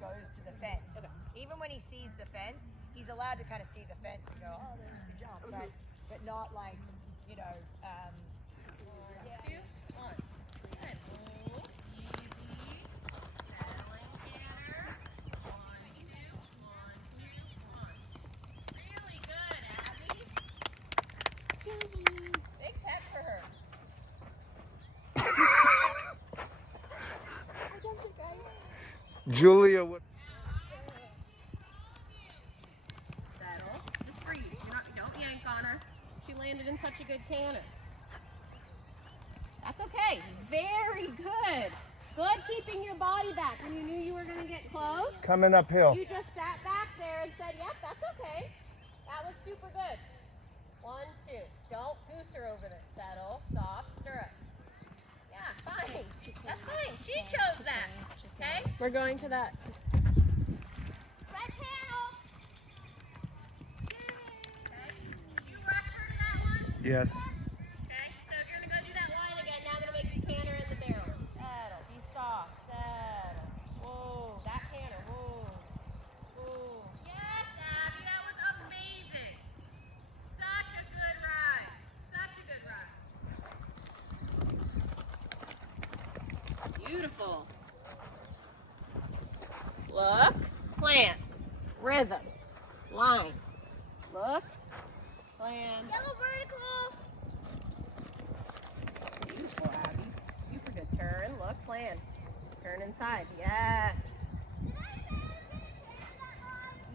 goes to the fence. Okay. Even when he sees the fence, he's allowed to kind of see the fence and go, oh, there's the jump, but not like, you know. 1, 2, 1. Good. Easy. Settling canter. 1, 2, 1, 2, 1. Really good, Abby. Big pet for her. I jumped it, guys. Julia, what? Settle. Just breathe. Don't yank on her. She landed in such a good canter. That's okay. Very good. Good keeping your body back when you knew you were going to get close. Coming uphill. You just sat back there and said, yep, that's okay. That was super good. 1, 2. Don't goose her over this. Settle. Soft stirrup. Yeah, fine. That's fine. She chose that. Okay? We're going to that. Red panel. Okay. Did you rush her to that one? Yes. Okay. So if you're going to go do that line again, now I'm going to make you canter in the barrel. Settle. Be soft. Settle. Whoa. That canter. Whoa. Whoa. Yes, Abby. That was amazing. Such a good ride. Such a good ride. Beautiful. Look, plant, rhythm, line. Look, plan. Yellow vertical. Beautiful, Abby. Super good. Turn, look, plan. Turn inside. Yes.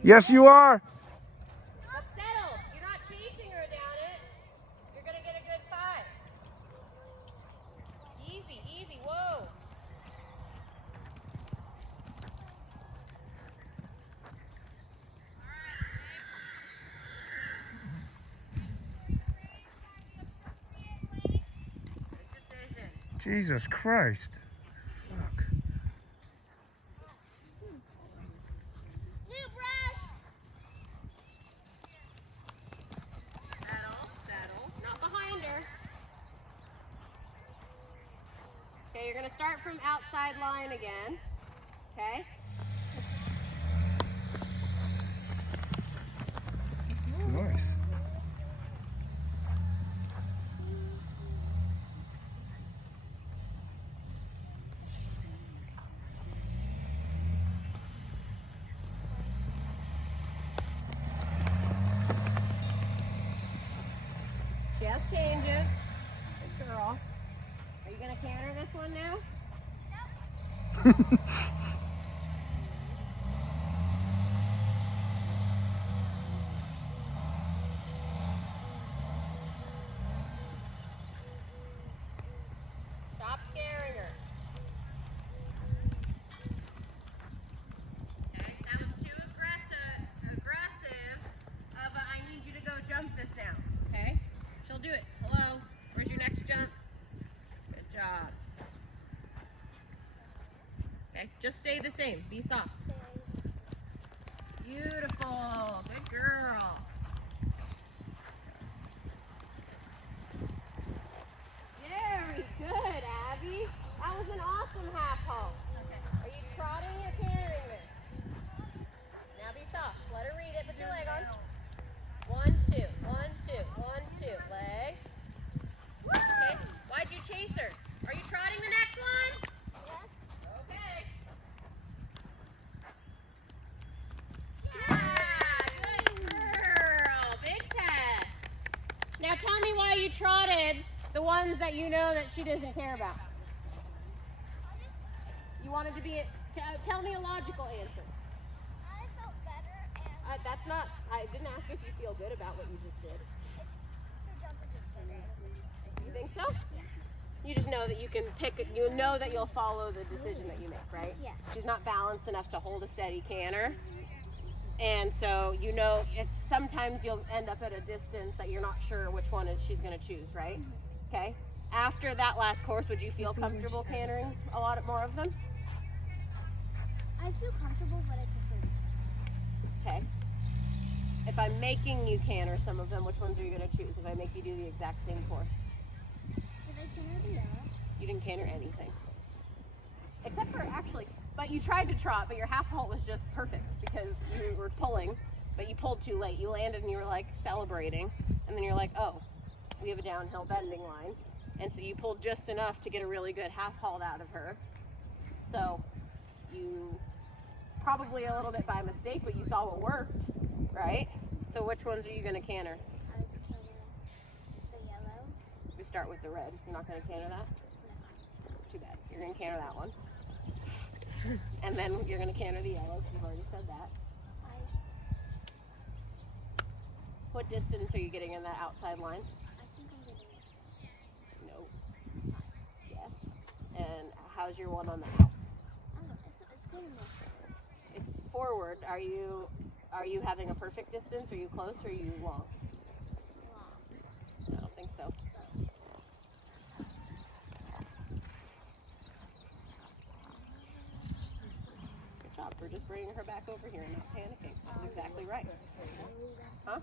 Yes, you are. But settle. You're not chasing her down it. You're going to get a good 5. Easy, easy. Whoa. Jesus Christ. Look. New brush. Settle, settle. Not behind her. Okay, you're going to start from outside line again. Okay? Nice. She has changes. Good girl. Are you going to canter this one now? Stop scaring her. Okay, that was too aggressive of a, I need you to go jump this now. Okay? She'll do it. Hello? Where's your next jump? Good job. Okay, just stay the same. Be soft. Beautiful. Good girl. Very good, Abby. That was an awesome half halt. Are you trotting or cantering this? Now be soft. Let her read it. Put your leg on. 1, 2, 1, 2, 1, 2. Leg. Okay. Why'd you chase her? Are you trotting the next one? Yes. Okay. Yeah, good girl. Big pet. Now tell me why you trotted the ones that you know that she doesn't care about. You wanted to be, tell me a logical answer. I felt better and That's not, I didn't ask if you feel good about what you just did. her jump is just better. You think so? You just know that you can pick, you know that you'll follow the decision that you make, right? Yeah. She's not balanced enough to hold a steady canter. And so you know, it's sometimes you'll end up at a distance that you're not sure which one she's going to choose, right? Okay. After that last course, would you feel comfortable cantering a lot more of them? I feel comfortable, but I prefer to. Okay. If I'm making you canter some of them, which ones are you going to choose if I make you do the exact same course? Did I canter the yellow? You didn't canter anything. Except for, actually, but you tried to trot, but your half halt was just perfect because you were pulling, but you pulled too late. You landed and you were like celebrating, and then you're like, oh, we have a downhill bending line. And so you pulled just enough to get a really good half halt out of her. So you probably a little bit by mistake, but you saw what worked, right? So which ones are you going to canter? I would canter the yellow. We start with the red. You're not going to canter that? Too bad. You're going to canter that one. And then you're going to canter the yellow, because you've already said that. What distance are you getting in that outside line? I think I'm getting No. Yes. And how's your one on the out? oh, it's good enough. It's forward. Are you having a perfect distance? Are you close or are you long? Wow. I don't think so. Good job. We're just bringing her back over here and not panicking. That's exactly right. Huh?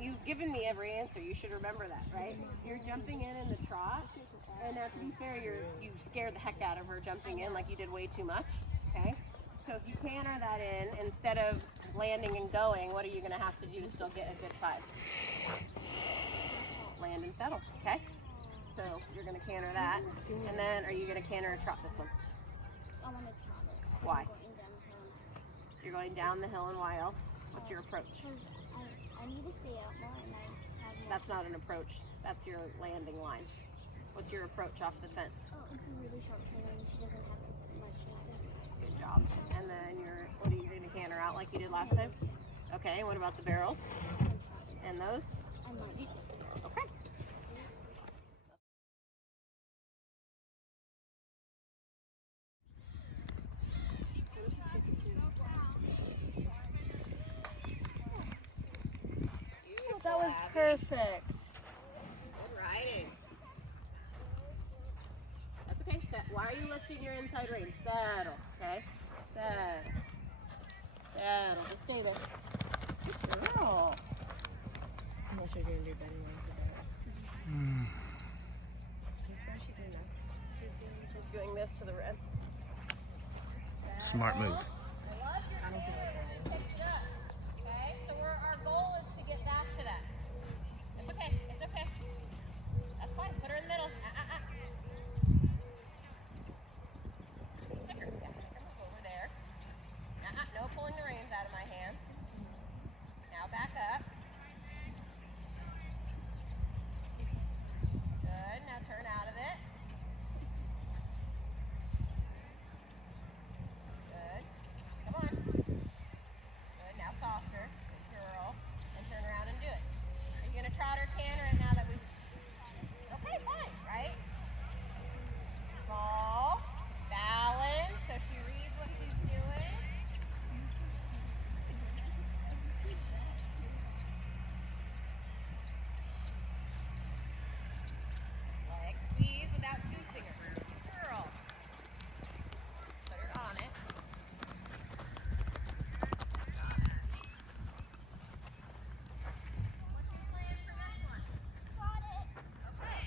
You've given me every answer. You should remember that, right? You're jumping in the trot, and to be fair, you scared the heck out of her jumping in like you did way too much, okay? So if you canter that in, instead of landing and going, what are you going to have to do to still get a good 5? Land and settle, okay? So you're going to canter that, and then are you going to canter or trot this one? I want to trot it. Why? I'm going down the hill. You're going down the hill, and why else? What's your approach? Because I need to stay out more and I have more. That's not an approach. That's your landing line. What's your approach off the fence? Oh, it's a really short canter and she doesn't have much distance. Good job. And then what are you going to canter out like you did last time? Okay, what about the barrels? And trot it. And those? I might. Okay. That was perfect. Good riding. That's okay. Why are you lifting your inside rein? Saddle, okay? Saddle. Saddle. Just stay there. Good girl. I'm not sure you're going to do better than Which one is she doing now? She's doing this to the red. Smart move. I love your canter. Picked it up. Okay, so our goal is to get back to that. It's okay. It's okay. That's fine. Put her in the middle. Pick her. Yeah, pick her. Move over there. No pulling the reins out of my hand. Now back up. Good. Now turn out of it. Good. Come on. Good. Now softer. Good girl. And turn around and do it. Are you going to trot or canter it now that we've... Okay, fine, right? Small. Balance. So she reads what she's doing. Leg squeeze without goosing her. Good girl. Put her on it. What's your plan for this one? Okay.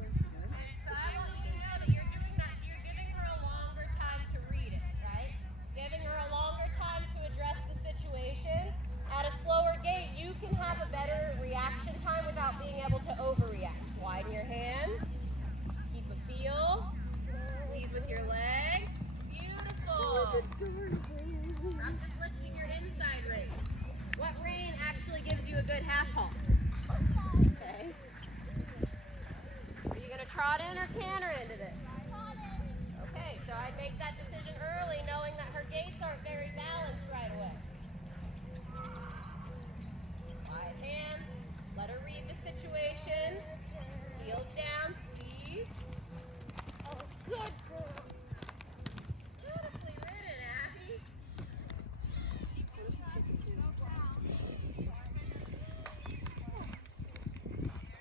And so I want you to know that you're doing that. You're giving her a longer time to read it, right? Giving her a longer time to address the situation. At a slower gait, you can have a better reaction time without being able to overreact. Widen your hands. Keep a feel. Squeeze with your leg. Beautiful. Not just lifting your inside rein. What rein actually gives you a good half halt? Okay. Are you going to trot in or canter into this? Okay, so I'd make that decision early knowing that her gaits aren't very balanced right away. Wide hands. Let her read the situation. Heels down, squeeze. Oh, good girl. Beautifully ridden, Abby.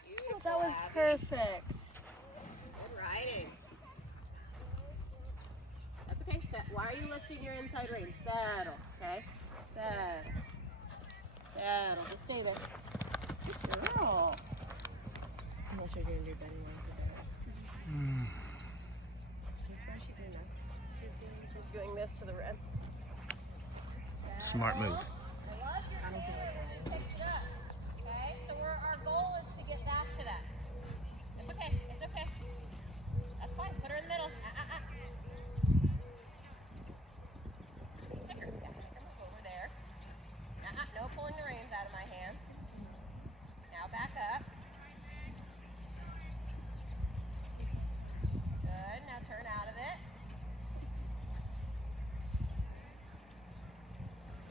Beautiful, That was Abby. perfect. Good riding. That's okay. Why are you lifting your inside rein? Saddle, okay? Saddle. Saddle. Just stay there. Good girl. I'm not sure you're going to do better than this to the rim. Smart move. Okay, so our goal is to get back to that. It's okay, it's okay. That's fine, put her in the middle. Pick her, yeah, pick her over there. No pulling the reins out of my hand. Now back up. Good, now turn out of it.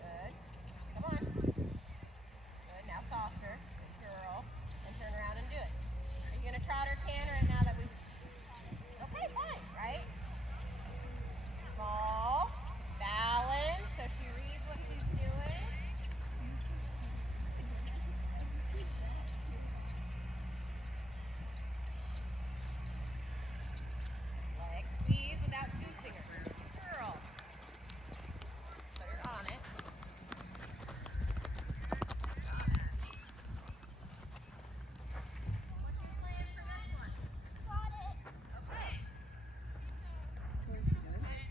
Good, come on. Good, now softer, good girl, and turn around and do it. Are you gonna trot or canter it now that we've, okay, fine, right? Small, balance, so she reads what she's doing. Leg squeeze without goosing her. Girl. Put her on it. What's your plan for this one? Okay. And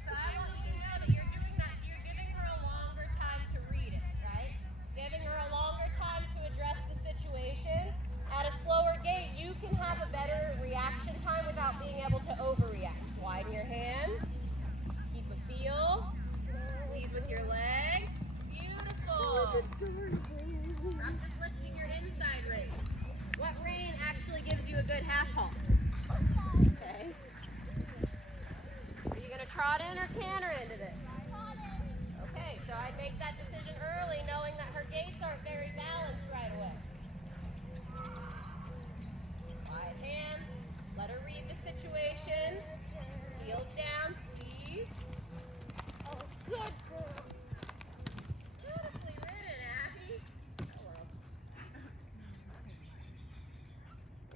so I want you to know that you're doing that. You're giving her a longer time to read it, right? Giving her a longer time to address the situation. At a slower gait, you can have a better reaction time without being able to overreact. Widen your hands. Keep a feel. Squeeze with your leg. Beautiful. I'm just lifting your inside rein. What rein actually gives you a good half halt? Okay. Are you going to trot in or canter into this? Okay, so I'd make that decision early knowing that her gaits aren't very balanced right away. Wide hands. Let her read the situation. Heels down, squeeze. Oh, good girl. Beautifully ridden, Abby. Hello.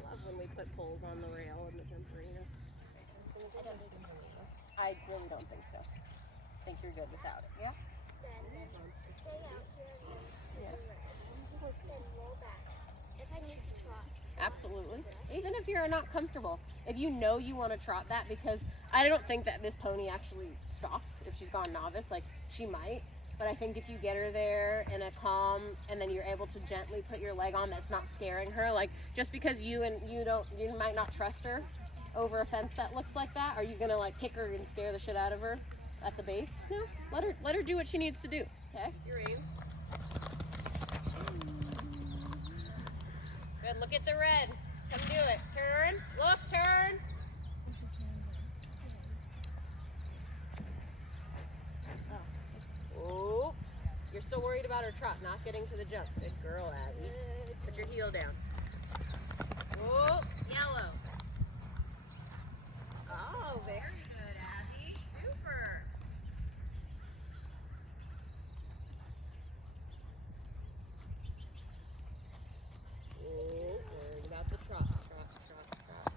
Love when we put poles on the rail in the jump arena. I really don't think so. I think you're good without it, yeah? Then stay out here and then roll back. If I need to trot. Absolutely. Even if you're not comfortable. If you know you want to trot that, because I don't think that this pony actually stops if she's gone novice. Like, she might. But I think if you get her there in a calm, and then you're able to gently put your leg on that's not scaring her, like, just because you might not trust her over a fence that looks like that, are you gonna like kick her and scare the shit out of her at the base? No. Let her do what she needs to do. Okay? Your reins. Good. Look at the red. Come do it. Turn. Look. Turn. Oh. You're still worried about her trot, not getting to the jump. Good girl, Abby. Put your heel down. Oh, yellow. Oh, very good, Abby. Super. Oh, worried about the trot.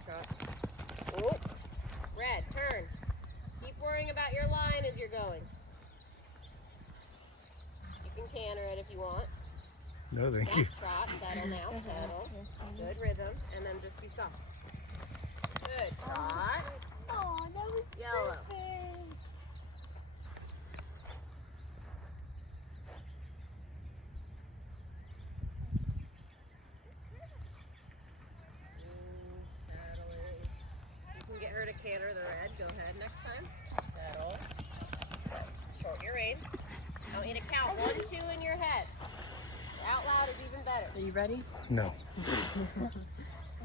Trot. Oh, red, turn. Keep worrying about your line as you're going. You can canter it if you want. No, thank you. Trot, settle now, settle. Good rhythm, and then just be soft. Good, trot. Oh, that was Yellow. perfect. Settling. You can get her to canter the red. Go ahead next time. Settle. Short your reins. Don't need to count 1, 2 in your head. Out loud is even better. Are you ready? No.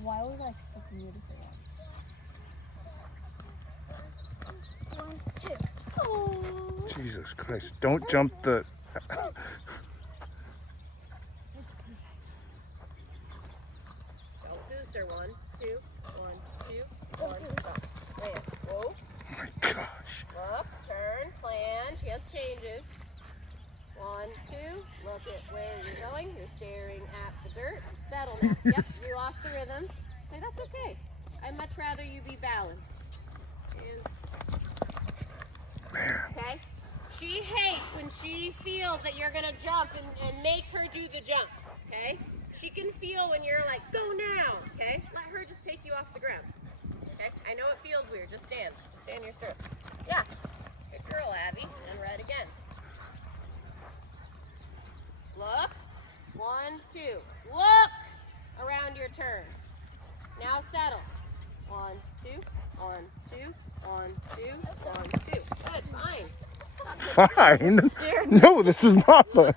Why was I expecting you to say that? 1, 2. Oh. Jesus Christ. Don't jump the... Don't goose her. 1, 2, 1, 2, 1. Stop. Land. Whoa. Oh my gosh. Look. Turn. Plan. She has changes. 1, 2. Look at where you're going. You're staring at the dirt. Settle now. Yep. You lost the rhythm. Say that's okay. I'd much rather you be balanced. And okay? She hates when she feels that you're going to jump and make her do the jump, okay? She can feel when you're like, go now, okay? Let her just take you off the ground, okay? I know it feels weird. Just stand. Just stand in your stirrup. Yeah. Good girl, Abby, and red again. Look. 1, 2. Look around your turn. Now settle. 1, 2, 1, 2, 1, 2, 1, 2. Good, fine. Fine. No, this is not fun.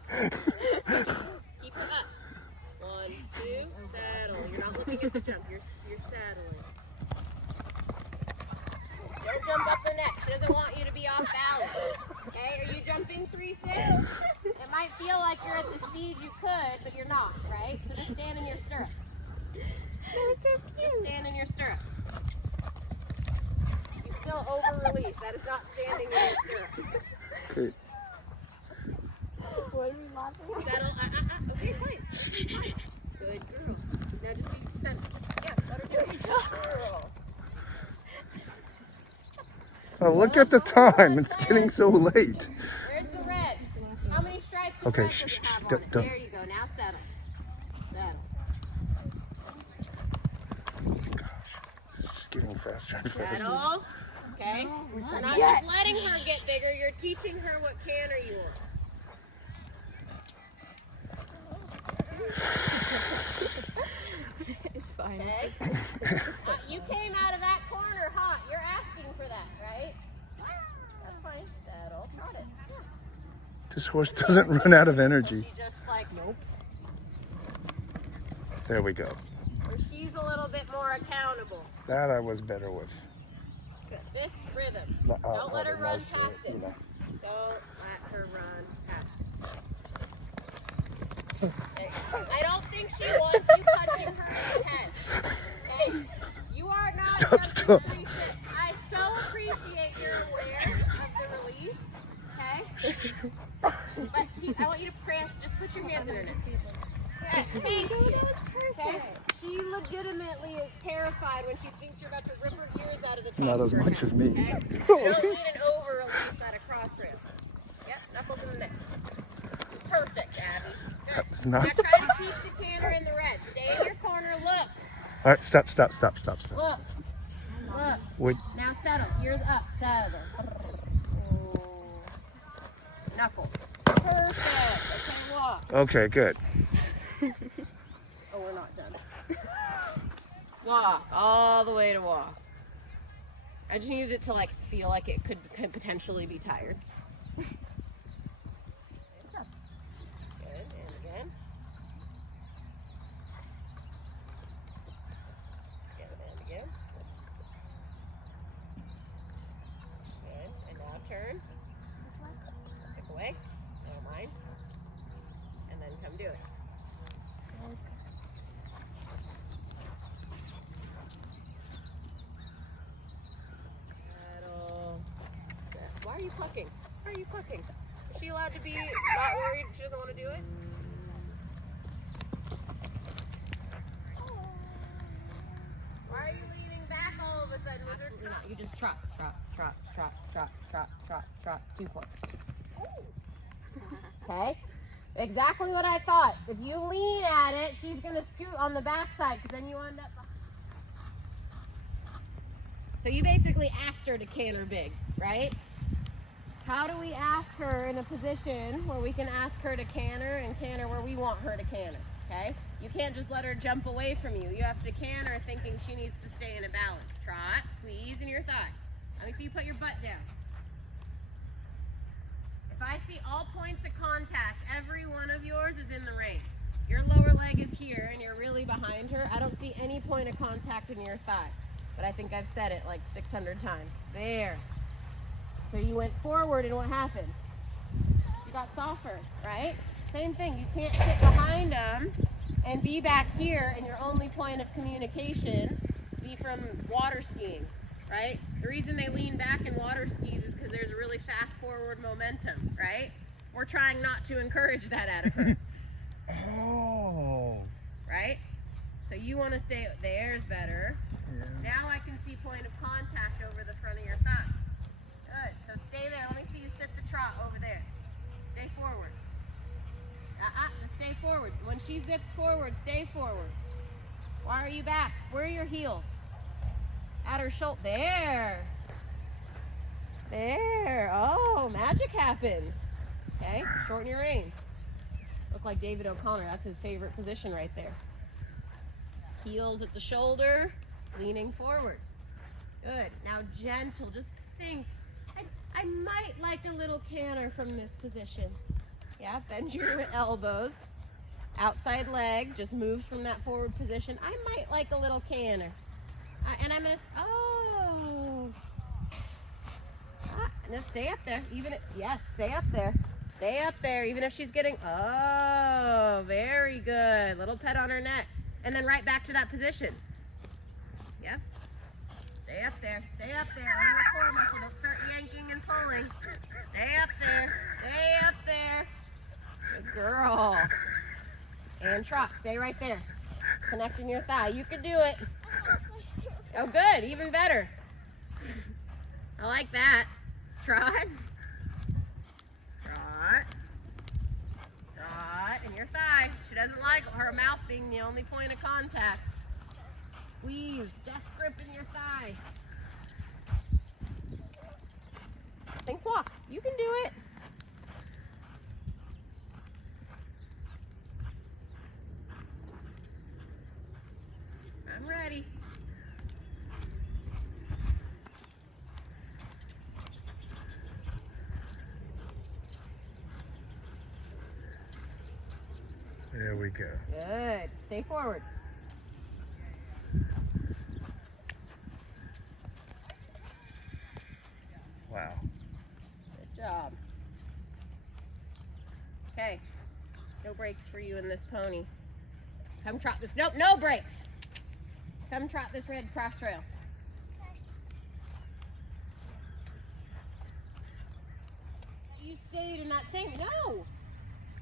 Keep it up. 1, 2, settle. You're not looking at the jump. You're saddling. Don't jump up her neck. She doesn't want you to be off balance. Okay? Are you jumping 3, 6? It might feel like you're at the speed you could, but you're not, right? So just stand in your stirrup. Just stand in your stirrup. You still over-release. That is not standing in your stirrup. Okay. What are we laughing at? Settle. Okay, fine. Good girl. Now just be centered. Yeah, let her do it. Good girl. Oh, look at the time. It's getting so late. Where's the red? How many stripes of Okay, red shh, does shh, it have shh, on it? don't. There you go. Now settle. Settle. Oh my gosh. This is getting faster and faster. Settle. Okay? You're not just letting her get bigger. You're teaching her what canter you want. It's fine. Okay? You came out of that corner hot. You're asking for that, right? That's fine. Settle. Trot it. Yeah. This horse doesn't run out of energy. She just like, nope. There we go. Or she's a little bit more accountable. That I was better with. This rhythm. No, Don't let her run nice, past it. you know. Don't let her run past it. Okay. I don't think she wants you touching her in the head. Okay? You are not Stop. I so appreciate your awareness of the release. Okay? But I want you to press. Just put your hands in her neck. Okay, thank you. Okay? She legitimately is terrified when she thinks you're about to rip her ears out of the top Not of as her much head, as me. Okay? Don't need an over-release at a cross rail. Yep, knuckles in the neck. Perfect, Abby. Good. That's not. Now try to keep the canter in the red. Stay in your corner. Look. All right, stop. Look. Look. Wait. Now settle. Ears up. Settle. Knuckles. Perfect. Okay, walk. Okay, good. Oh, we're not done. Walk. All the way to walk. I just needed it to like feel like it could potentially be tired. Good. And again. Again. Good. And now turn. Pick away. Never mind. And then come do it. Settle. Why are you clucking? Why are you clucking? Is she allowed to be not worried she doesn't want to do it? Why are you leaning back all of a sudden? Absolutely not. You just trot. 2 4. Okay? Exactly what I thought. If you lean at it, she's going to scoot on the backside because then you end up behind. So you basically asked her to canter big, right? How do we ask her in a position where we can ask her to canter and canter where we want her to canter, okay? You can't just let her jump away from you. You have to canter thinking she needs to stay in a balance. Trot, squeeze in your thigh. Let me see you put your butt down. If I see all points of contact, every one of yours is in the rein. Your lower leg is here and you're really behind her. I don't see any point of contact in your thigh. But I think I've said it like 600 times. There. So you went forward and what happened? You got softer, right? Same thing. You can't sit behind them and be back here and your only point of communication be from water skiing, right? The reason they lean back in water skis is because there's a really fast forward momentum, right? We're trying not to encourage that out of her. Oh. Right? So you want to stay, there's better. Yeah. Now I can see point of contact over the front of your thigh. Good, so stay there. Let me see you sit the trot over there. Stay forward. Just stay forward. When she zips forward, stay forward. Why are you back? Where are your heels? At her shoulder. There. Oh, magic happens. Okay, shorten your reins. Look like David O'Connor, that's his favorite position right there. Heels at the shoulder, leaning forward. Good, now gentle, just think, I might like a little canter from this position. Yeah, bend your elbows. Outside leg just moves from that forward position. I might like a little canter. And I'm gonna, oh. And stay up there, yes, stay up there. Stay up there, even if she's getting, oh, very good. Little pet on her neck. And then right back to that position. Yeah. Stay up there, stay up there. On your core muscle, don't start yanking and pulling. Stay up there, stay up there. Good girl. And trot, stay right there. Connecting your thigh, you can do it. Oh, good, even better. I like that. Trot. Trot. Trot. And your thigh. She doesn't like her mouth being the only point of contact. Squeeze. Death grip in your thigh. Think walk. You can do it. I'm ready. There we go. Good. Stay forward. Wow. Good job. Okay. No brakes for you in this pony. Come trot this. Nope, no brakes. Come trot this red cross rail. You stayed in that same. No!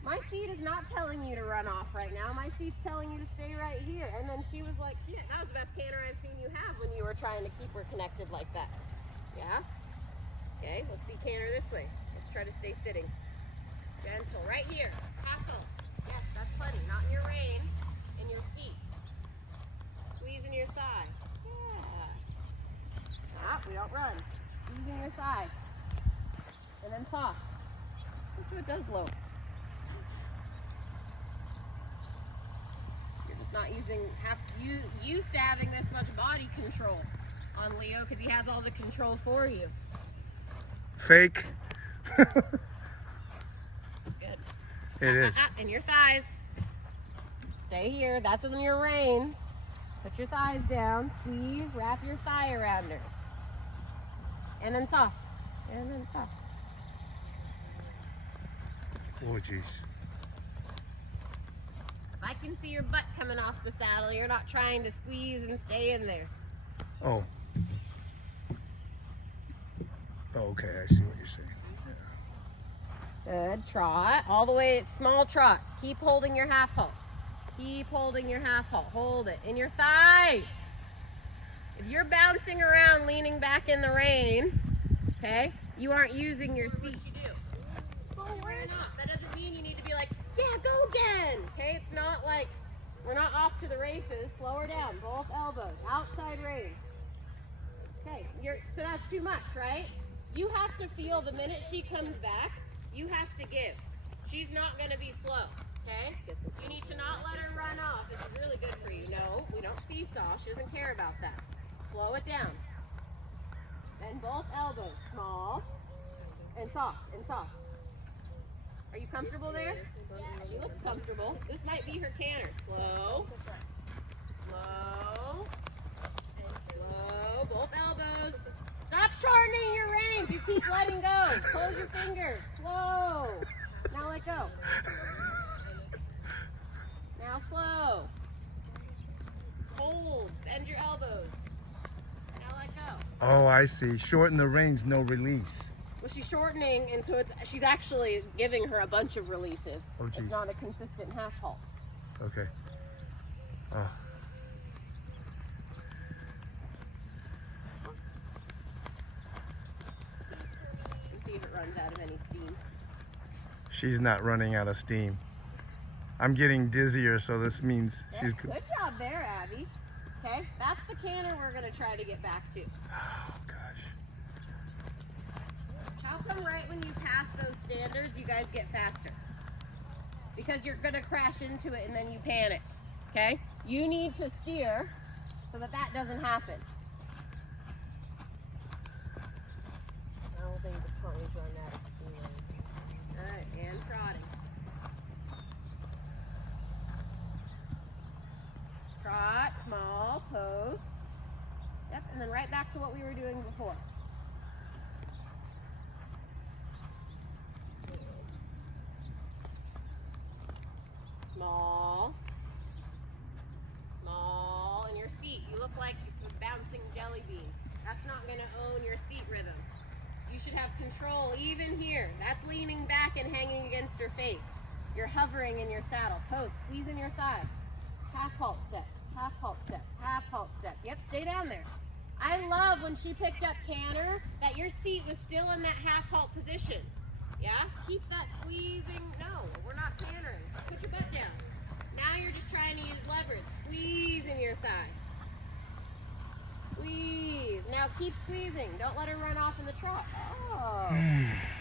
My seat is not telling you to run off right now. My seat's telling you to stay right here. And then she was like, shit, that was the best canter I've seen you have when you were trying to keep her connected like that. Yeah? Okay, let's see canter this way. Let's try to stay sitting. Gentle, right here. Half full. Yes, that's plenty. Not in your rein, in your seat. Squeezing your thigh. Yeah. Stop, we don't run. Squeezing your thigh. And then soft. This is what it does low. You're just not used to having this much body control on Leo because he has all the control for you. Fake. This is good. It is. And your thighs. Stay here. That's in your reins. Put your thighs down. Squeeze. Wrap your thigh around her. And then soft. And then soft. Oh, jeez. If I can see your butt coming off the saddle, you're not trying to squeeze and stay in there. Oh. Oh, okay. I see what you're saying. Good. Trot. All the way. Small trot. Keep holding your half halt. Keep holding your half halt. Hold it. In your thigh. If you're bouncing around, leaning back in the rein, okay, you aren't using your seat. That doesn't mean you need to be like, yeah, go again. Okay, it's not like we're not off to the races. Slow her down. Both elbows. Outside rein. Okay, so that's too much, right? You have to feel the minute she comes back, you have to give. She's not going to be slow, okay? You need to not let her run off. This is really good for you. No, we don't seesaw. She doesn't care about that. Slow it down. Then both elbows. Small and soft and soft. Are you comfortable there? She looks comfortable. This might be her canter. Slow. Slow. Slow. Both elbows. Stop shortening your reins. You keep letting go. Close your fingers. Slow. Now let go. Now slow. Hold. Bend your elbows. Now let go. Oh, I see. Shorten the reins, no release. Well, she's shortening, and so she's actually giving her a bunch of releases. Oh, geez. It's not a consistent half halt. Okay. Oh. Let's see if it runs out of any steam. She's not running out of steam. I'm getting dizzier, so this means she's Good job there, Abby. Okay, that's the canter we're going to try to get back to. Oh, gosh. How come right when you pass past those standards, you guys get faster. Because you're gonna crash into it and then you panic, okay? You need to steer so that that doesn't happen. I don't think the pony's run out of steam. All right, and trotting. Trot, small, post. Yep, and then right back to what we were doing before. Small. Small. In your seat, you look like a bouncing jelly bean. That's not going to own your seat rhythm. You should have control even here. That's leaning back and hanging against your face. You're hovering in your saddle. Post, squeeze in your thigh. Half halt step, half halt step, half halt step. Yep, stay down there. I love when she picked up canter that your seat was still in that half halt position. Yeah? Keep that squeezing. No, we're not cantering. Put your butt down. Now you're just trying to use leverage. Squeeze in your thigh. Squeeze. Now keep squeezing. Don't let her run off in the trot. Oh.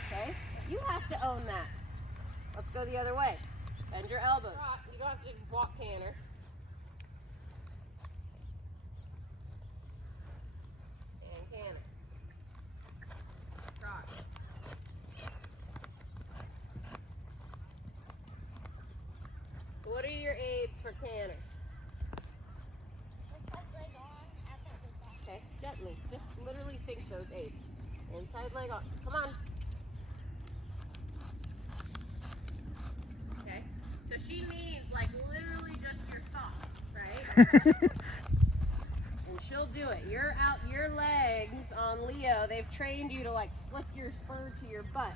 Okay. You have to own that. Let's go the other way. Bend your elbows. You don't have to walk canter. And canter. Trot. What are your aids for canter? Okay, gently. Just literally think those aids. Inside leg on. Come on. Okay. So she needs like literally just your thoughts, right? And she'll do it. You're out your legs on Leo. They've trained you to like flick your spur to your butt.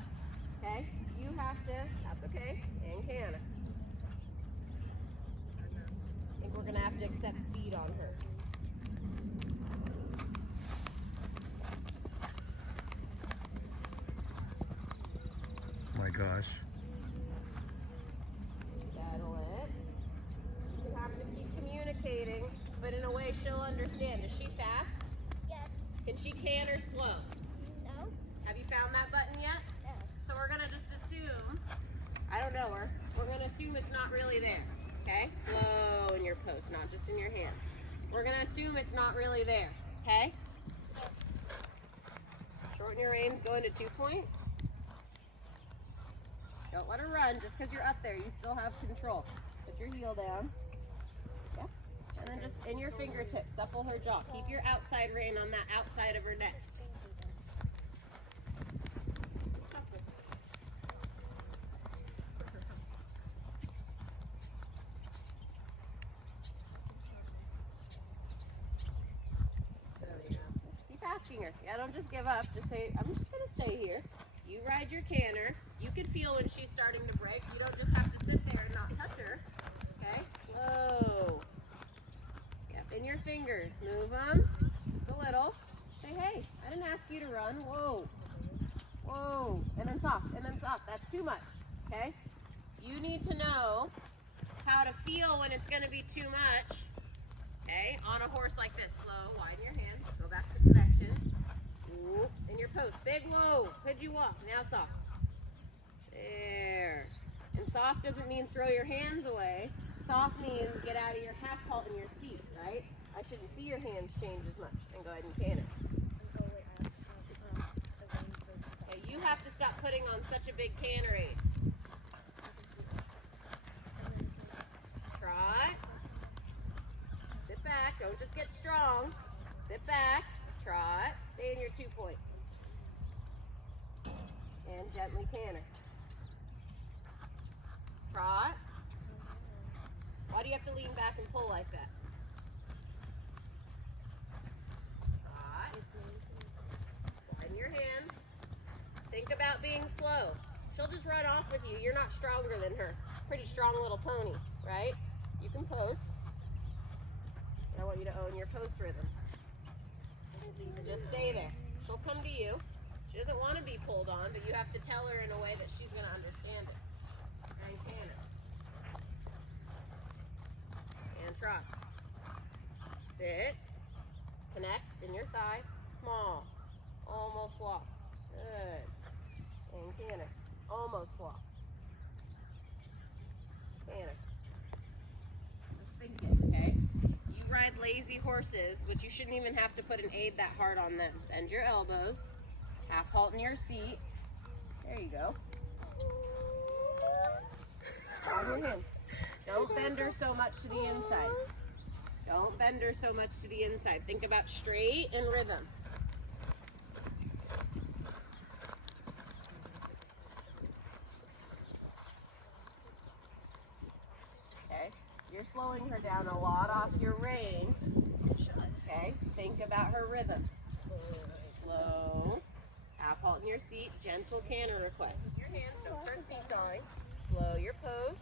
Okay? You have to, that's okay. And canter. I think we're gonna have to accept speed on her. My gosh. Saddle it. You have to keep communicating, but in a way she'll understand. Is she fast? Yes. Can she canter slow? No. Have you found that button yet? No. So we're gonna just assume, I don't know her, we're gonna assume it's not really there, okay? Slow in your post, not just in your hand. We're gonna assume it's not really there, okay? Shorten your reins, go into 2-point. Don't let her run, just because you're up there, you still have control. Put your heel down, yeah? And then just in your fingertips, supple her jaw. Keep your outside rein on that outside of her neck. Keep asking her. Yeah, don't just give up. Just say, I'm just going to stay here. You ride your canter. You can feel when she's starting to break. You don't just have to sit there and not touch her. Okay? Slow. Yep, in your fingers. Move them. Just a little. Say, hey, I didn't ask you to run. Whoa. Whoa. And then soft. And then soft. That's too much. Okay? You need to know how to feel when it's going to be too much. Okay? On a horse like this. Slow. Widen your hands. Go back to connection. Ooh. In your post. Big whoa. Could you walk? Now soft. There. And soft doesn't mean throw your hands away. Soft means get out of your half halt in your seat, right? I shouldn't see your hands change as much. And go ahead and canter. Okay, you have to stop putting on such a big canter aid. Trot. Sit back. Don't just get strong. Sit back. Trot. Stay in your 2-point. And gently canter. Trot. Why do you have to lean back and pull like that? Trot. Widen your hands. Think about being slow. She'll just run off with you. You're not stronger than her. Pretty strong little pony, right? You can post. I want you to own your post rhythm. Just stay there. She'll come to you. She doesn't want to be pulled on, but you have to tell her in a way that she's going to understand it. And canter. And trot. Sit. Connect in your thigh. Small. Almost walk. Good. And canter. Almost walk. Canter. Just think it, okay? You ride lazy horses, which you shouldn't even have to put an aid that hard on them. Bend your elbows. Half halt in your seat. There you go. On your hands. Don't bend her so much to the inside. Don't bend her so much to the inside. Think about straight and rhythm. Okay, you're slowing her down a lot off your rein. Okay, think about her rhythm. Slow. Half halt in your seat. Gentle canter request. Your hands, don't start seesawing. Slow your pose.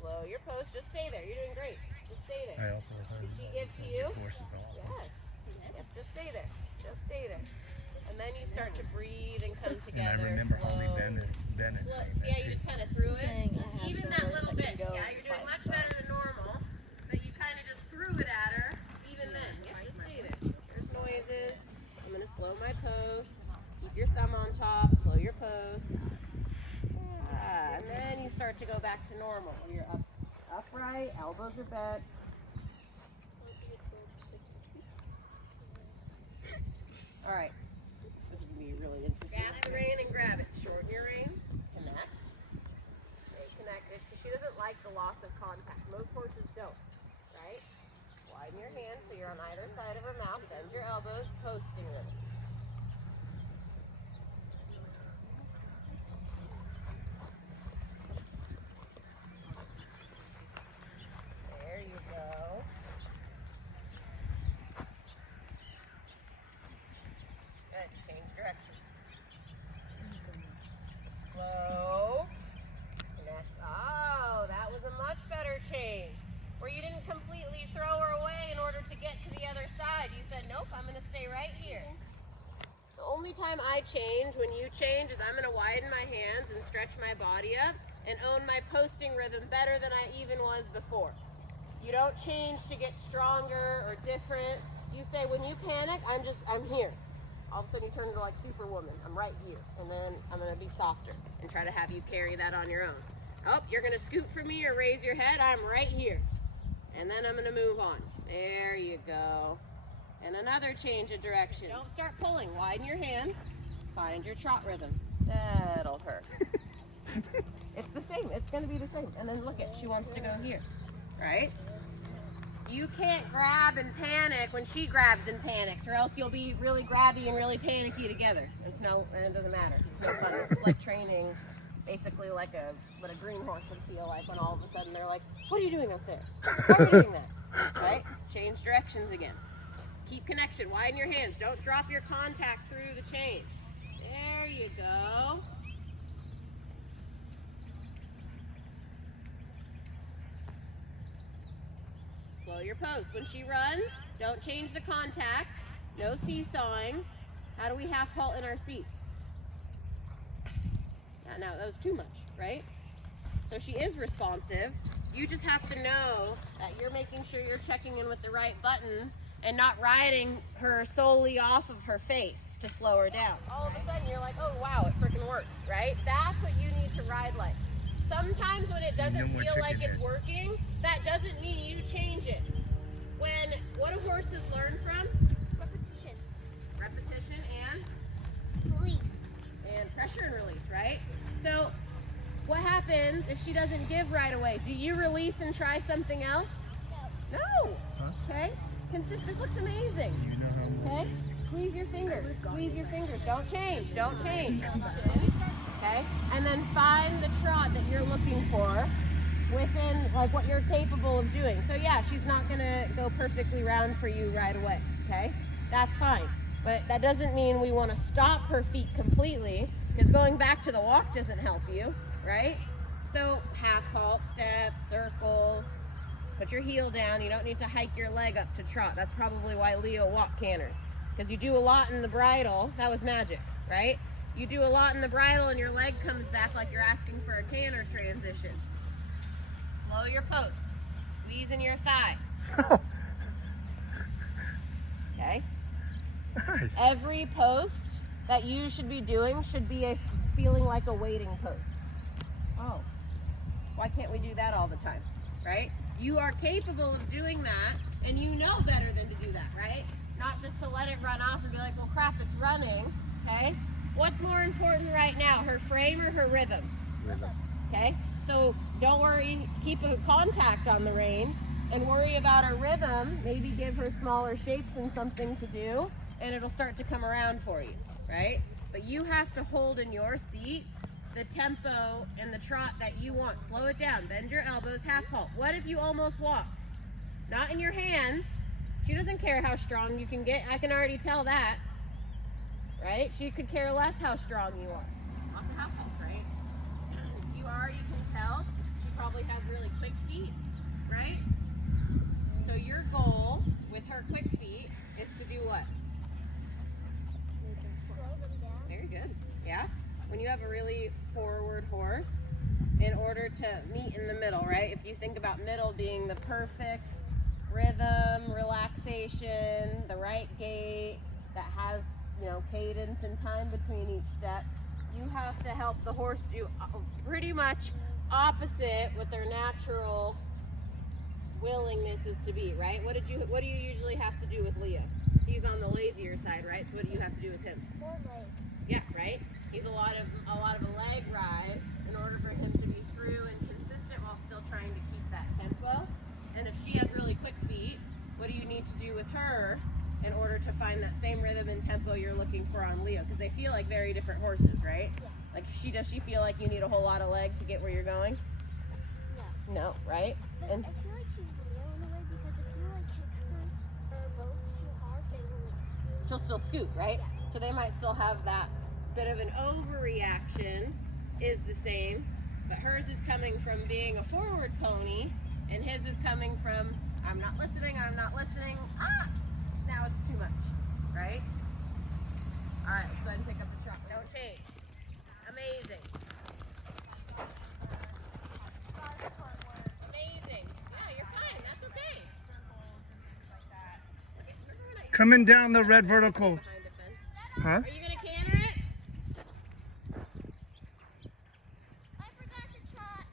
Slow your pose. Just stay there. You're doing great. Just stay there. I also heard Did she give to you? force is awesome. Yes. Yep, just stay there. Just stay there. And then you start to breathe and come together. And I remember slow. Holly Bennett saying See that how you too. just kind of threw it? Saying I have Even the that horse little that bit. can go Yeah, you're doing 5 much star. better than normal. But you kind of just threw it at her. Even then. Yep, just stay there. There's noises. I'm going to slow my pose. Keep your thumb on top. Slow your pose. Yeah, and then you start to go back to normal. You're upright. Elbows are bent. All right. This is going to be really interesting. Grab the rein and grab it. Shorten your reins. Connect. Stay connected. Because she doesn't like the loss of contact. Most horses don't. Right? Widen your hands so you're on either side of her mouth. Bend your elbows. Posting rhythm. There you go. Good. Change direction. Slow. Connect. Oh, that was a much better change. Where you didn't completely throw her away in order to get to the other side. You said, nope, I'm going to stay right here. The only time I change when you change is I'm going to widen my hands and stretch my body up and own my posting rhythm better than I even was before. You don't change to get stronger or different. You say, when you panic, I'm here. All of a sudden you turn into like Superwoman. I'm right here. And then I'm going to be softer and try to have you carry that on your own. Oh, you're going to scoot for me or raise your head. I'm right here. And then I'm going to move on. There you go. And another change of direction. Don't start pulling. Widen your hands. Find your trot rhythm. Settle her. It's the same. It's going to be the same. And then look at, she wants to go here. Right? You can't grab and panic when she grabs and panics, or else you'll be really grabby and really panicky together. And it doesn't matter. It's no fun. This is like training, basically like what a green horse would feel like when all of a sudden they're like, what are you doing up there? Why are you doing that? Right? Change directions again. Keep connection. Widen your hands. Don't drop your contact through the change. There you go. Slow your pose. When she runs, don't change the contact. No seesawing. How do we half halt in our seat? Yeah, no, that was too much, right? So she is responsive. You just have to know that you're making sure you're checking in with the right buttons and not riding her solely off of her face to slow her down. All of a sudden you're like, oh wow, it freaking works, right? That's what you need to ride like. Sometimes when it doesn't feel like it's working, that doesn't mean you change it. What do horses learn from? Repetition. Repetition and? Release. And pressure and release, right? So what happens if she doesn't give right away? Do you release and try something else? No. No. Huh? Okay. This looks amazing. You know how Okay. Squeeze your fingers. Squeeze your fingers. Don't change. Don't change. Okay. And then find the trot that you're looking for within like what you're capable of doing. So yeah, she's not gonna go perfectly round for you right away. Okay. That's fine. But that doesn't mean we want to stop her feet completely, because going back to the walk doesn't help you, right? So half halt, steps, circles, put your heel down. You don't need to hike your leg up to trot. That's probably why Leo walk canters, because you do a lot in the bridle. That was magic, right? You do a lot in the bridle and your leg comes back like you're asking for a canter transition. Slow your post. Squeeze in your thigh. Okay? Nice. Every post that you should be doing should be a feeling like a waiting post. Oh, why can't we do that all the time, right? You are capable of doing that, and you know better than to do that, right? Not just to let it run off and be like, well, crap, it's running, okay? What's more important right now, her frame or her rhythm? Rhythm. Okay, so don't worry, keep a contact on the rein and worry about her rhythm. Maybe give her smaller shapes and something to do, and it'll start to come around for you, right? But you have to hold in your seat the tempo and the trot that you want. Slow it down, bend your elbows, half halt. What if you almost walked? Not in your hands. She doesn't care how strong you can get. I can already tell that, right? She could care less how strong you are. Lots of half halts, right? You already can tell she probably has really quick feet, right? So your goal with her quick feet is to do what? Slow them down. Very good. Yeah? When you have a really forward horse, in order to meet in the middle, right? If you think about middle being the perfect rhythm, relaxation, the right gait that has, you know, cadence and time between each step, you have to help the horse do pretty much opposite what their natural willingness is to be, right? What do you usually have to do with Leo? He's on the lazier side, right? So what do you have to do with him? More like Yeah, right? He's a lot of a leg ride in order for him to be through and consistent while still trying to keep that tempo. And if she has really quick feet, what do you need to do with her in order to find that same rhythm and tempo you're looking for on Leo? Because they feel like very different horses, right? Yeah. Like does she feel like you need a whole lot of leg to get where you're going? no. No, right? But And I feel like she's Leo in a way because if you like hit her or both too hard, they will like scream. she'll still scoot, right? Yeah. So they might still have that bit of an overreaction is the same, but hers is coming from being a forward pony, and his is coming from, I'm not listening, now it's too much, right? All right, let's go ahead and pick up the trot. Don't change. Amazing. Amazing. Yeah, you're fine. That's okay. Coming down the red vertical. Behind the fence. Huh? Are you gonna canter it? I forgot to trot.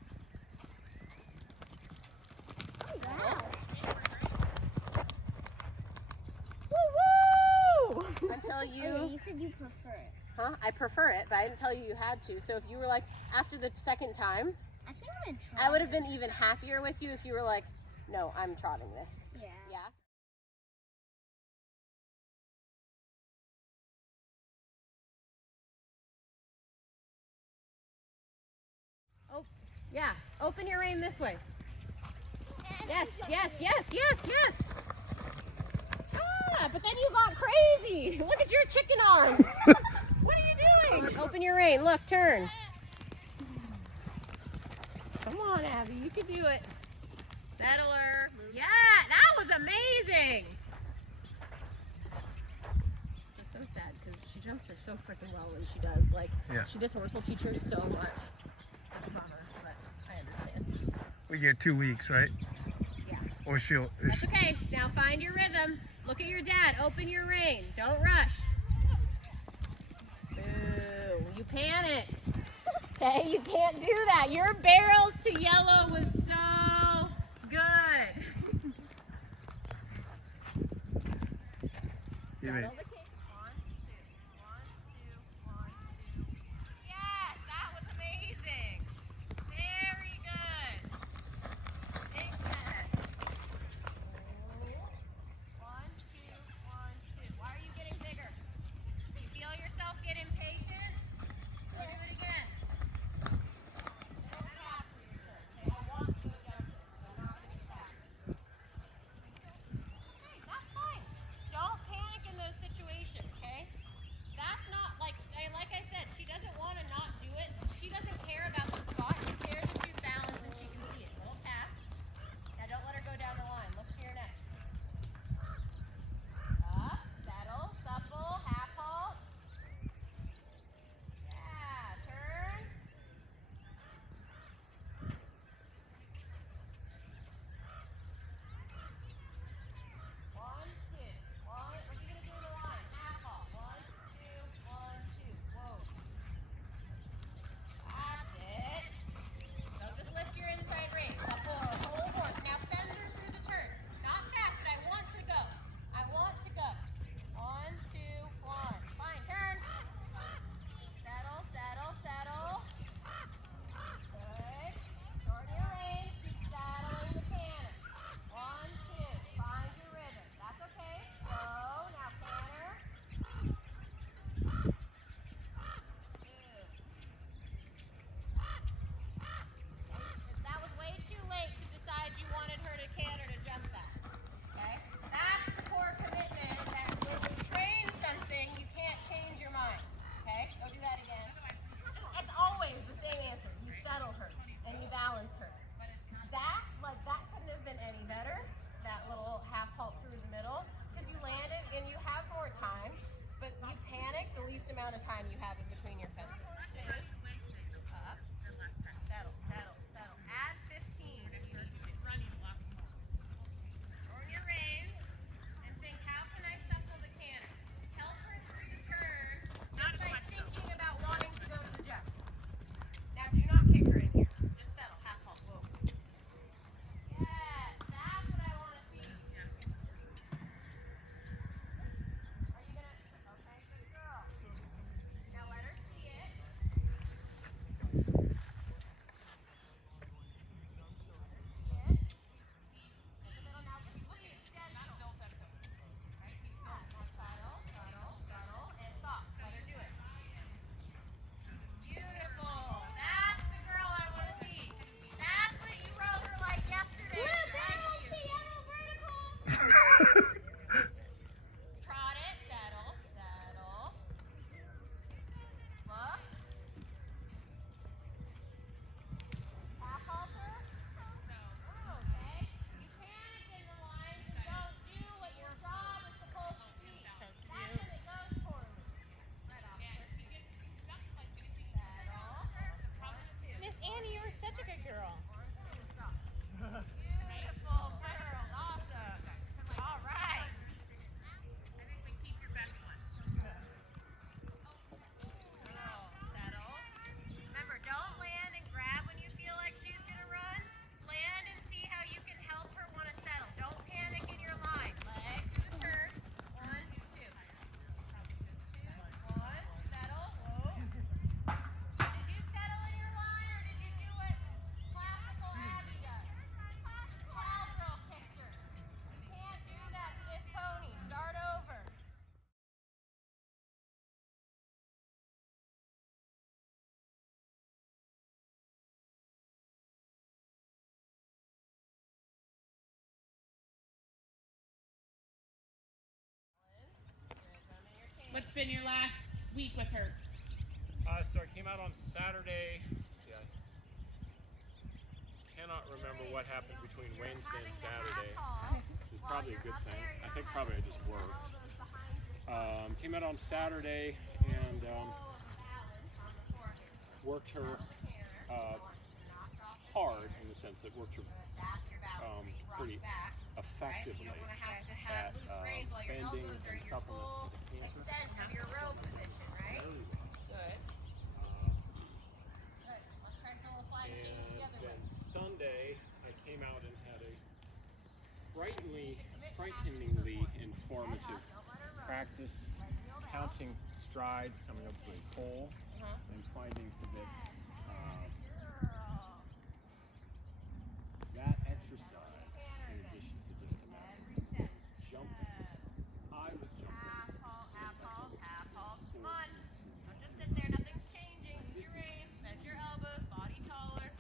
Woo woo! Until you. Okay, you said you prefer it. Huh? I prefer it, but I didn't tell you you had to. So if you were like, after the second time, I think I'm gonna try. I would have been even happier with you if you were like, no, I'm trotting this. Yeah. Yeah? Oh, yeah. Open your rein this way. Yes, yes, yes, yes, yes. Ah, but then you got crazy. Look at your chicken arms. What are you doing? Open your rein. Look, turn. Come on, Abby. You can do it. Settle her. Yeah, that was amazing. Just so sad because she jumps her so freaking well when she does. Like, Yeah. this horse will teach her so much. It's a bummer, but I understand. We get 2 weeks, right? Yeah. Or she'll. That's okay. Now find your rhythm. Look at your dad. Open your rein. Don't rush. Boo. You panicked. Okay, you can't do that. Your barrels to yellow was so good. You may- Settle the cake. 1, 2, 1, 2, 1, 2. Yes, that was amazing. Very good. Big set. 1, 2, 1, 2. Why are you getting bigger? Do you feel yourself get impatient? We'll do it again. Don't tap for your turn. Okay, I want to go jump it, but I'm not going to tap. Okay, that's fine. Don't panic in those situations. been your last week with her? So I came out on Saturday. Let's see, I cannot remember what happened between Wednesday and Saturday. It's probably a good thing. I think probably I just worked. Came out on Saturday and worked her hard, in the sense that worked her pretty effectively at bending and suppleness for the cancer. Extent of your row position, right? Good. Let's try to do a little flying machine And the other way. then Sunday, I came out and had a frighteningly informative practice counting strides coming up to a pole and finding that that exercise, in addition to just a matter of jumping, I was jumping. Half halt. Come on. Don't just sit there. Nothing's changing. Use your reins. Bend your elbows. Body taller.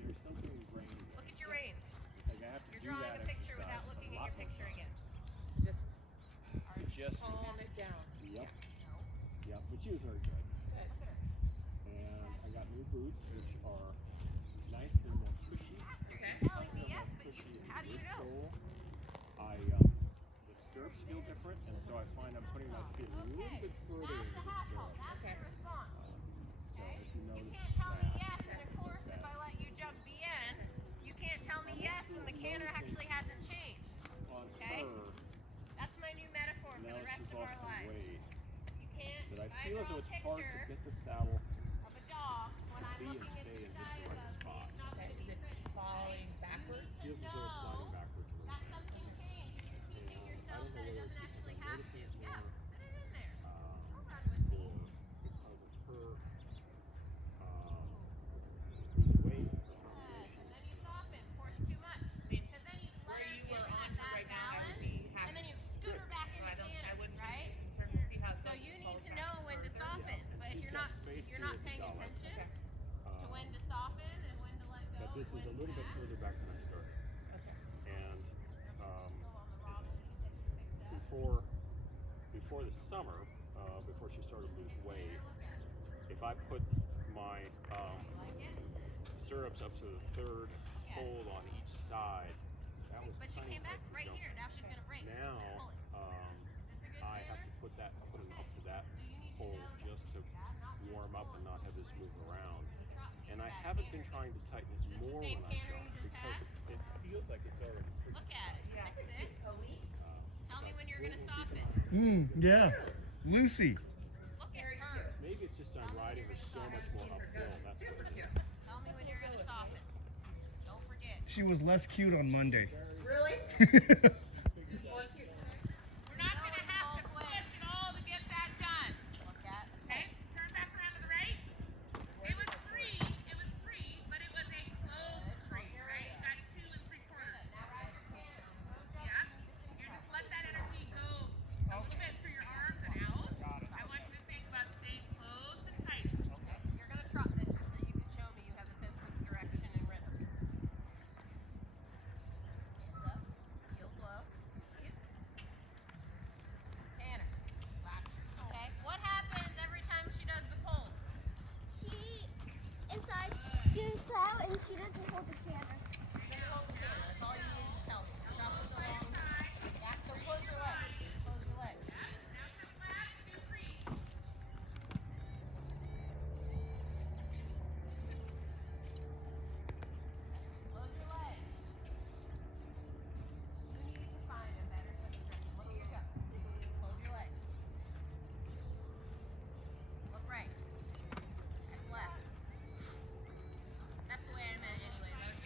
There's something ingrained there. Look at your reins. It's like I have to You're do drawing that a picture exercise without looking a at lot your more picture times. again. Just To just calm it down. Yep. Yep. But she was very good. Good. And I got new boots, which are nice. They're more cushy. Okay. Telling me They're yes, more but cushy in how do you the know? sole. The stirrups feel different, and so I find I'm putting my feet a little bit further into the stirrups. That's Okay. your response. So if you You notice can't tell me that, yes, and of course, if I let you jump bien, you can't tell me yes when the canter actually hasn't changed. on Okay. her, That's my new metaphor for now the rest she's of our lost some lives. weight. You can't. That I If I feel as draw though a it's hard to picture get the saddle of a dog when I'm be and looking at stay the in just side the of right a spot. it's not Okay. going to Is be it pretty. falling backwards? Feels as though it's sliding backwards a little That bit. something changed. You're teaching And I yourself don't know that it whether doesn't it's because actually I'm have to. noticing it Yeah, more, sit it in there. Don't run or with me. because of her losing weight. Yes, and then you soften. Force too much. Because then you let Where her you get were in on at her that right now, I balance, would be and happy. then you scoot her back So into I canter, wouldn't right? be concerned to see how it So goes. you It need falls to back know when to further. soften, Yeah, and but if she's you're got not space you're here not at the paying gullet. attention Okay. to when to soften and when to let go. But this and is a when little to bit act. further back than I started. Okay. And On the wobble, you can take a big step. before the summer, before she started to lose weight, if I put my stirrups up to the third hold on each side, that was But she tiny came back for right jumping. here. Now she's gonna break. Now Pull it. Is this a good I have canter? to put them up to that So you need to hold know that. just to warm up and not have this move around. And I That haven't canter been trying to tighten Is it this the more same when I canter jump you just because had? it feels like it's already pretty Look at it. Yeah. Fix it. Tell me when you're gonna soften. Yeah. Lucy. Look at her. Maybe it's just I'm riding her so much more uphill. That's what it is. Tell me when you're gonna soften. Don't forget. She was less cute on Monday. Really? We're not gonna have to push at all to get that done. Look at. Okay. Turn back around to the right. It was three, but it was a close three, right? You got 2 3/4. Now ride your canter. Yeah. You just let that energy go a little bit through your arms and out. I want you to think about staying close and tight. Okay. You're gonna trot this until you can show me you have a sense of direction and rhythm. Hands up. Heels low. Squeeze. Canter. Okay. What happens every time she does the pull? She inside scoots out and she doesn't hold the camera. That's all you need to tell me. Drop it along. Yeah, so close your legs. Close your legs. Now turn flat, do 3. Close your legs. You need to find a better sense of direction. Look at your toe. Close your legs. Look right. That's left. That's the way I meant anyways. I was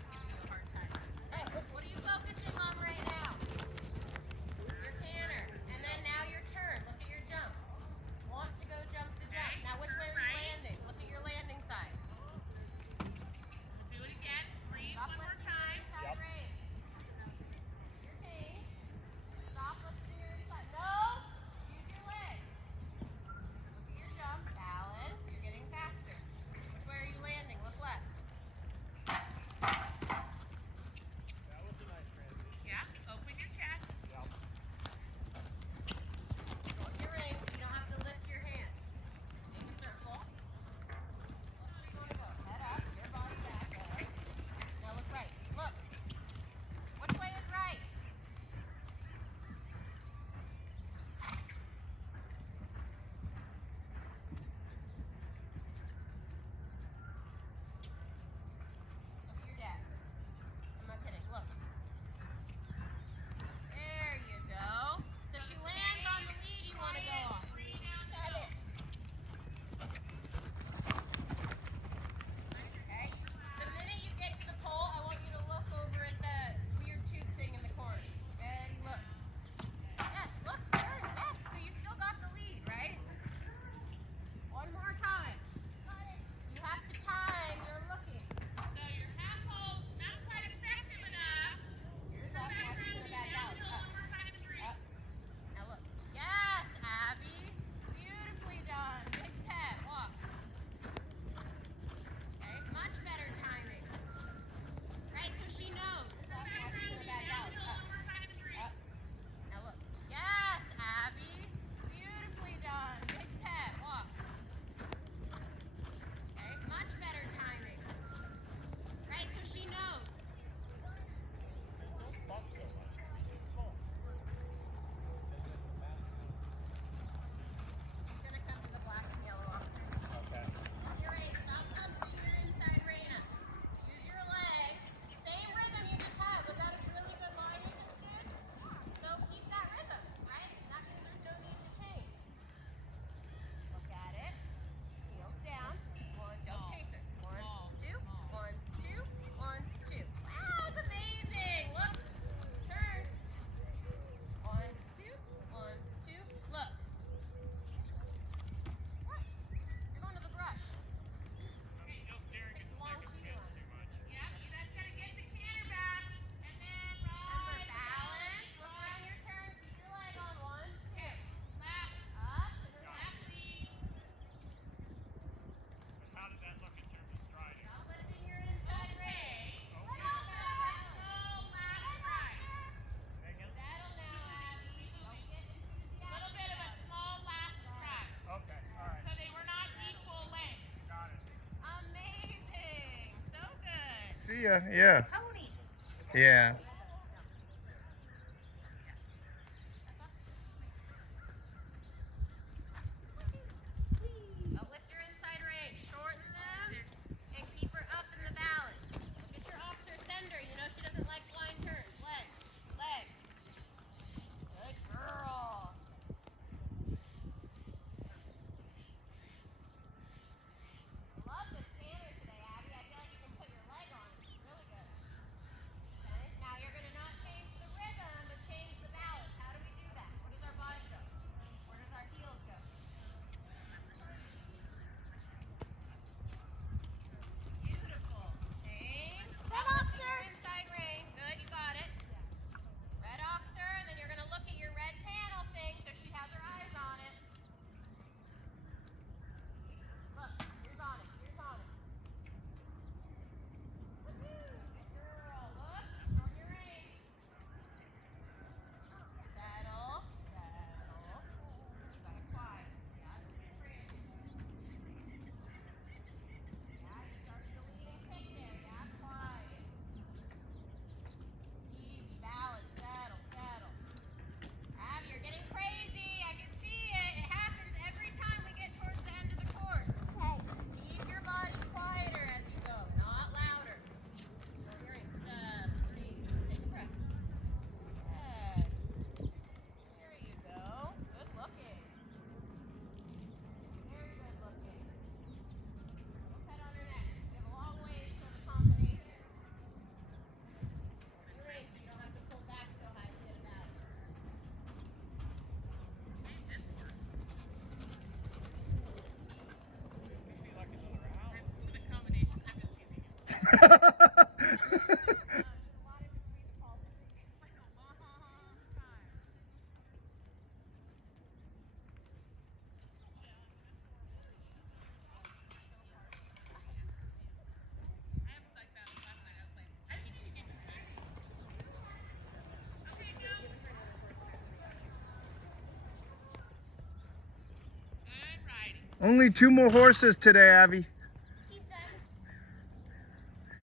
See ya. Yeah. Pony. Yeah. Uplift your inside range. Shorten them and keep her up in the balance. Look at your oxer. Send her. You know she doesn't like blind turns. Leg. Leg. Good girl. Love this canter today, Abby. I feel like you can put your leg on it. It's really good. Okay. Now you're going to not change the rhythm, but change the balance. How do we do that? Where does our body go? Where does our heels go? Beautiful. Change. Red Uplift oxer. your inside rein. Good, you got it. Red oxer, and then you're going to look at your red panel thing so she has her eyes on it. Look, here's on it. Here's on it. Woohoo! Good girl. Look, shorten your rein. Settle. Settle. You got it quiet. Yeah, don't get frantic. Yeah, you started to lead and kick there. Yeah, quiet. Easy, balance, settle, settle. Abby, you're getting crazy. I can see it. It happens every time we get towards the end of the course. Okay. Keep your body quieter as you go, not louder. Short your reins. Breathe. Take a breath. Yes. There you go. Good looking. Very good looking. Little pet on her neck. You have a long ways for the combination. Shorten your reins so you don't have to pull back so high to get a balance. The combination. I'm just teasing you. I have like that last night I was playing. I think you can get okay, go. Good riding. Only 2 more horses today, Abby.